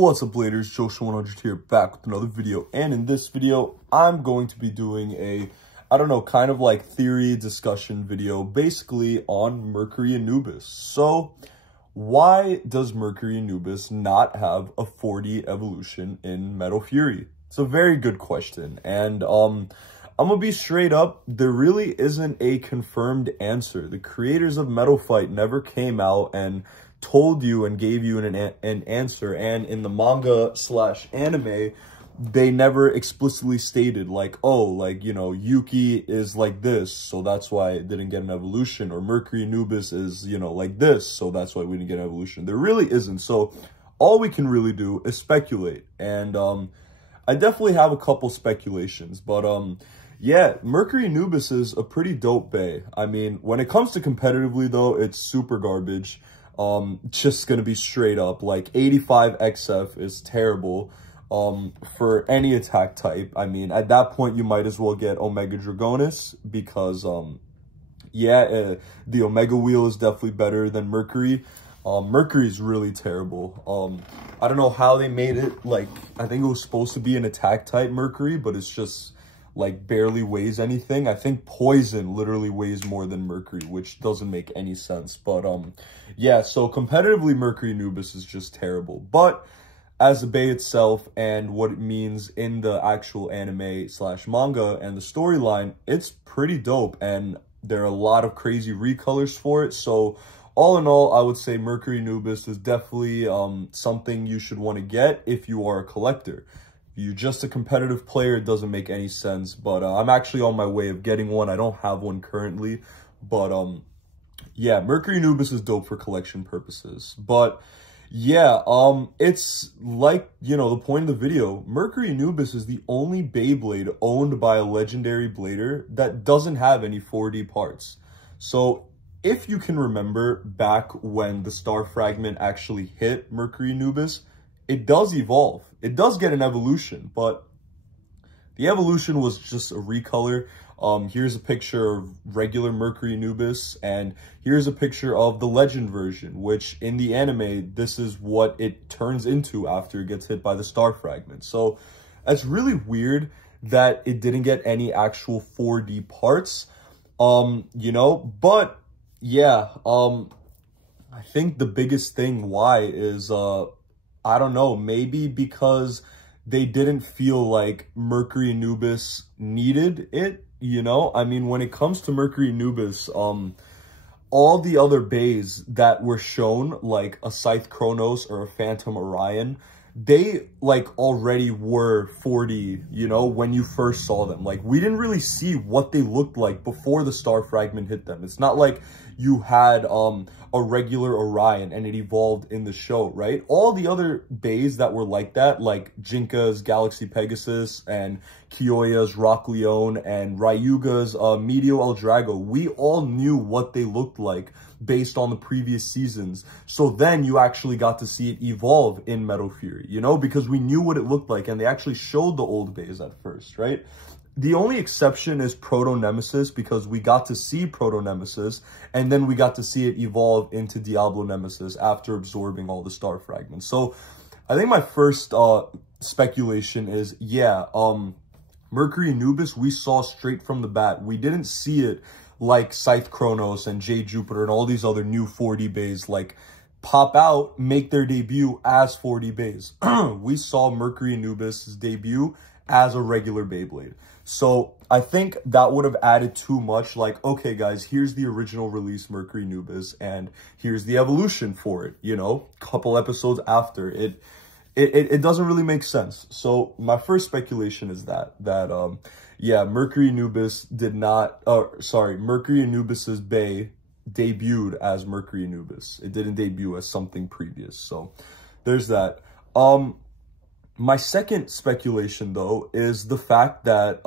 What's up, Bladers? Joshua100 here, back with another video. And in this video, I'm going to be doing a, kind of like theory discussion video, basically on Mercury Anubis. So, why does Mercury Anubis not have a 4D evolution in Metal Fury? It's a very good question. And, I'm gonna be straight up, there really isn't a confirmed answer. The creators of Metal Fight never came out and told you and gave you an answer, and in the manga / anime they never explicitly stated like, oh, like, you know, Yuki is like this, so that's why it didn't get an evolution, or Mercury Anubis is, you know, like this, so that's why we didn't get an evolution. There really isn't. So all we can really do is speculate, and I definitely have a couple speculations, but yeah, Mercury Anubis is a pretty dope bae. I mean, when it comes to competitively though, it's super garbage. Just gonna be straight up, like 85 XF is terrible for any attack type. I mean, at that point you might as well get Omega Dragonis, because the Omega Wheel is definitely better than Mercury. Mercury is really terrible. I don't know how they made it, like, I think it was supposed to be an attack type Mercury, but it's just like barely weighs anything. I think Poison literally weighs more than Mercury, which doesn't make any sense. But yeah, so competitively Mercury Anubis is just terrible. But as a bae itself and what it means in the actual anime / manga and the storyline, it's pretty dope, and there are a lot of crazy recolors for it. So all in all, I would say Mercury Anubis is definitely something you should want to get if you are a collector. You're just a competitive player, it doesn't make any sense. But I'm actually on my way of getting one. I don't have one currently, but yeah, Mercury Anubis is dope for collection purposes. But yeah, it's like, you know, the point of the video, Mercury Anubis is the only Beyblade owned by a legendary blader that doesn't have any 4D parts. So if you can remember back when the star fragment actually hit Mercury Anubis, it does evolve. It does get an evolution, but the evolution was just a recolor. Here's a picture of regular Mercury Anubis, and here's a picture of the legend version, which in the anime, this is what it turns into after it gets hit by the star fragment. So it's really weird that it didn't get any actual 4D parts, you know, but yeah, I think the biggest thing why is, I don't know, maybe because they didn't feel like Mercury Anubis needed it, you know? I mean, when it comes to Mercury Anubis, all the other bays that were shown, like a Scythe Kronos or a Phantom Orion, they, like, already were 4D, you know, when you first saw them. Like, we didn't really see what they looked like before the star fragment hit them. It's not like you had a regular Orion and it evolved in the show, right? All the other bays that were like that, like Jinka's Galaxy Pegasus and Kyoya's Rock Leone and Ryuga's Medio El Drago, we all knew what they looked like based on the previous seasons. So then you actually got to see it evolve in Metal Fury, you know, because we knew what it looked like and they actually showed the old bays at first, right? The only exception is Proto Nemesis, because we got to see Proto Nemesis and then we got to see it evolve into Diablo Nemesis after absorbing all the star fragments. So I think my first speculation is, yeah, Mercury Anubis, we saw straight from the bat. We didn't see it like Scythe Kronos and Jade Jupiter and all these other new 4D bays like pop out, make their debut as 4D bays. We saw Mercury Anubis' debut as a regular Beyblade. So I think that would have added too much, like, okay guys, here's the original release Mercury Anubis and here's the evolution for it, you know, couple episodes after it. It doesn't really make sense. So my first speculation is that yeah, Mercury Anubis did not, Mercury Anubis's bae debuted as Mercury Anubis. It didn't debut as something previous. So there's that. My second speculation though is the fact that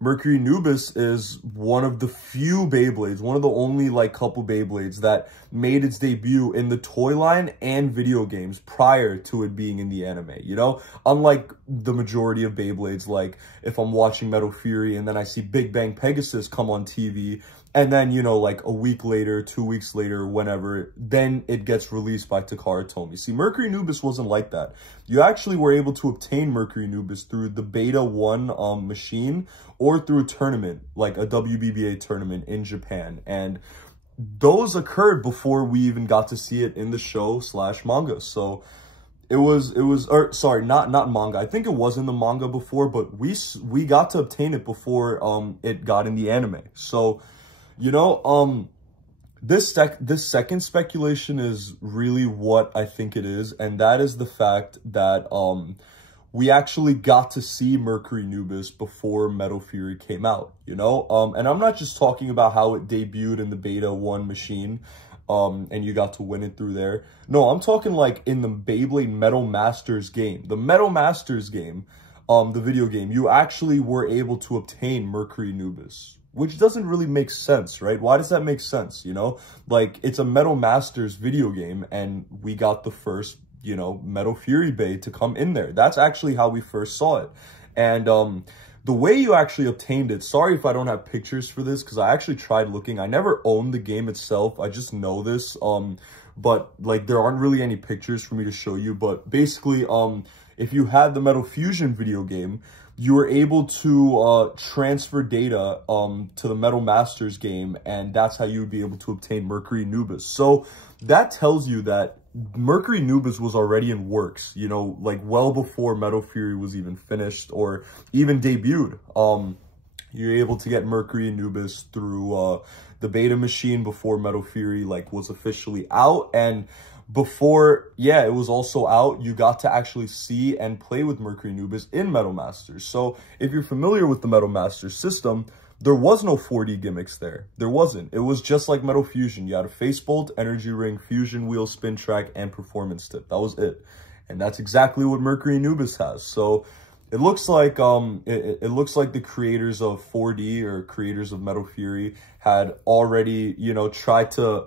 Mercury Nubis is one of the few Beyblades, one of the only like couple Beyblades that made its debut in the toy line and video games prior to it being in the anime, you know? Unlike the majority of Beyblades, like if I'm watching Metal Fury and then I see Big Bang Pegasus come on TV, and then, you know, like a week later, 2 weeks later, whenever, then it gets released by Takara Tomy. See, Mercury Nubis wasn't like that. You actually were able to obtain Mercury Nubis through the Beta 1 machine or through a tournament, like a WBBA tournament in Japan. And those occurred before we even got to see it in the show / manga. So or sorry, not manga. I think it was in the manga before, but we got to obtain it before it got in the anime. So, you know, this second speculation is really what I think it is, and that is the fact that we actually got to see Mercury Nubis before Metal Fury came out, you know? And I'm not just talking about how it debuted in the Beta 1 machine, and you got to win it through there. No, I'm talking like in the Beyblade Metal Masters game. The Metal Masters game, the video game, you actually were able to obtain Mercury Nubis, which doesn't really make sense, right? Why does that make sense, you know? Like, it's a Metal Masters video game, and we got the first, you know, Metal Fury Bey to come in there. That's actually how we first saw it. And the way you actually obtained it, sorry if I don't have pictures for this, because I actually tried looking. I never owned the game itself. I just know this. But, like, there aren't really any pictures for me to show you. But basically, if you had the Metal Fusion video game, you were able to transfer data to the Metal Masters game, and that's how you would be able to obtain Mercury Nubis. So that tells you that Mercury Nubis was already in works, you know, like well before Metal Fury was even finished or even debuted. You're able to get Mercury Nubis through the beta machine before Metal Fury like was officially out, and before, yeah, it was also out, you got to actually see and play with Mercury Nubis in Metal Masters. So if you're familiar with the Metal Masters system, there was no 4D gimmicks there. There wasn't. It was just like Metal Fusion. You had a face bolt, energy ring, fusion wheel, spin track, and performance tip. That was it. And that's exactly what Mercury Nubis has. So it looks like it looks like the creators of 4D or creators of Metal Fury had already, you know, tried to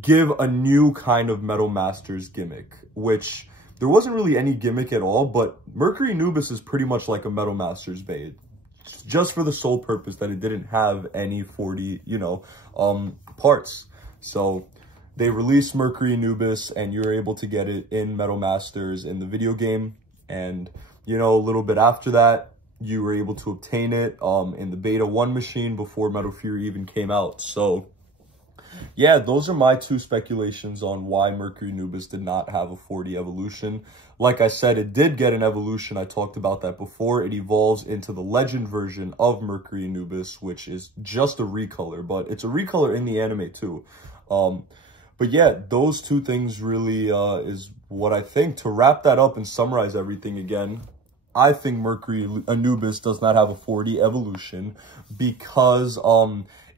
give a new kind of Metal Masters gimmick, which there wasn't really any gimmick at all, but Mercury Nubis is pretty much like a Metal Masters Bey, just for the sole purpose that it didn't have any 4D, you know, parts. So they released Mercury Nubis, and you're able to get it in Metal Masters in the video game, and, you know, a little bit after that, you were able to obtain it in the Beta 1 machine before Metal Fury even came out. So yeah, those are my two speculations on why Mercury Nubis did not have a 4D evolution. Like I said, it did get an evolution. I talked about that before. It evolves into the Legend version of Mercury Nubis, which is just a recolor, but it's a recolor in the anime too. But yeah, those two things really is what I think. To wrap that up and summarize everything again, I think Mercury Nubis does not have a 4D evolution because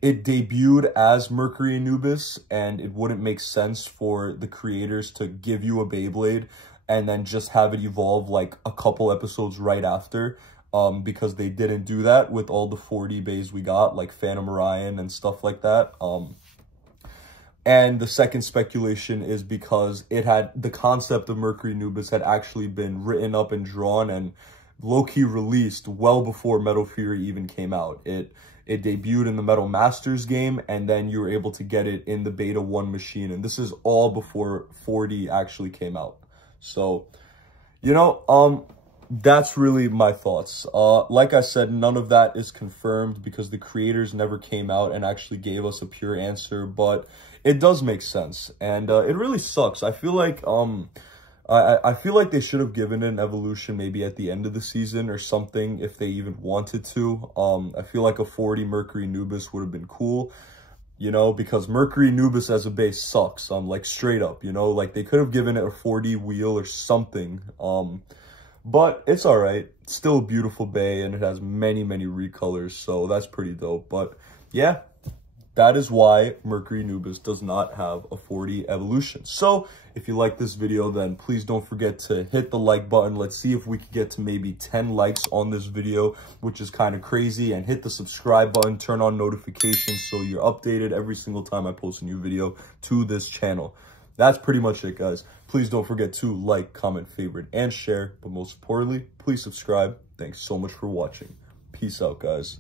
it debuted as Mercury Nubis, and it wouldn't make sense for the creators to give you a Beyblade and then just have it evolve like a couple episodes right after, because they didn't do that with all the 4D Beys we got, like Phantom Orion and stuff like that. And the second speculation is because it had the concept of Mercury Nubis had actually been written up and drawn and low-key released well before Metal Fury even came out. It debuted in the Metal Masters game, and then you were able to get it in the Beta 1 machine. And this is all before 4D actually came out. So, you know, that's really my thoughts. Like I said, none of that is confirmed because the creators never came out and actually gave us a pure answer, but it does make sense. And it really sucks. I feel like I feel like they should have given it an evolution maybe at the end of the season or something if they even wanted to. I feel like a 4D Mercury Nubis would have been cool, you know, because Mercury Nubis as a base sucks. Like straight up, you know, like they could have given it a 4D wheel or something. But it's all right. It's still a beautiful Bey, and it has many, many recolors, so that's pretty dope. But yeah, that is why Mercury Anubis does not have a 40 evolution. So if you like this video, then please don't forget to hit the like button. Let's see if we can get to maybe 10 likes on this video, which is kind of crazy. And hit the subscribe button, turn on notifications so you're updated every single time I post a new video to this channel. That's pretty much it, guys. Please don't forget to like, comment, favorite, and share. But most importantly, please subscribe. Thanks so much for watching. Peace out, guys.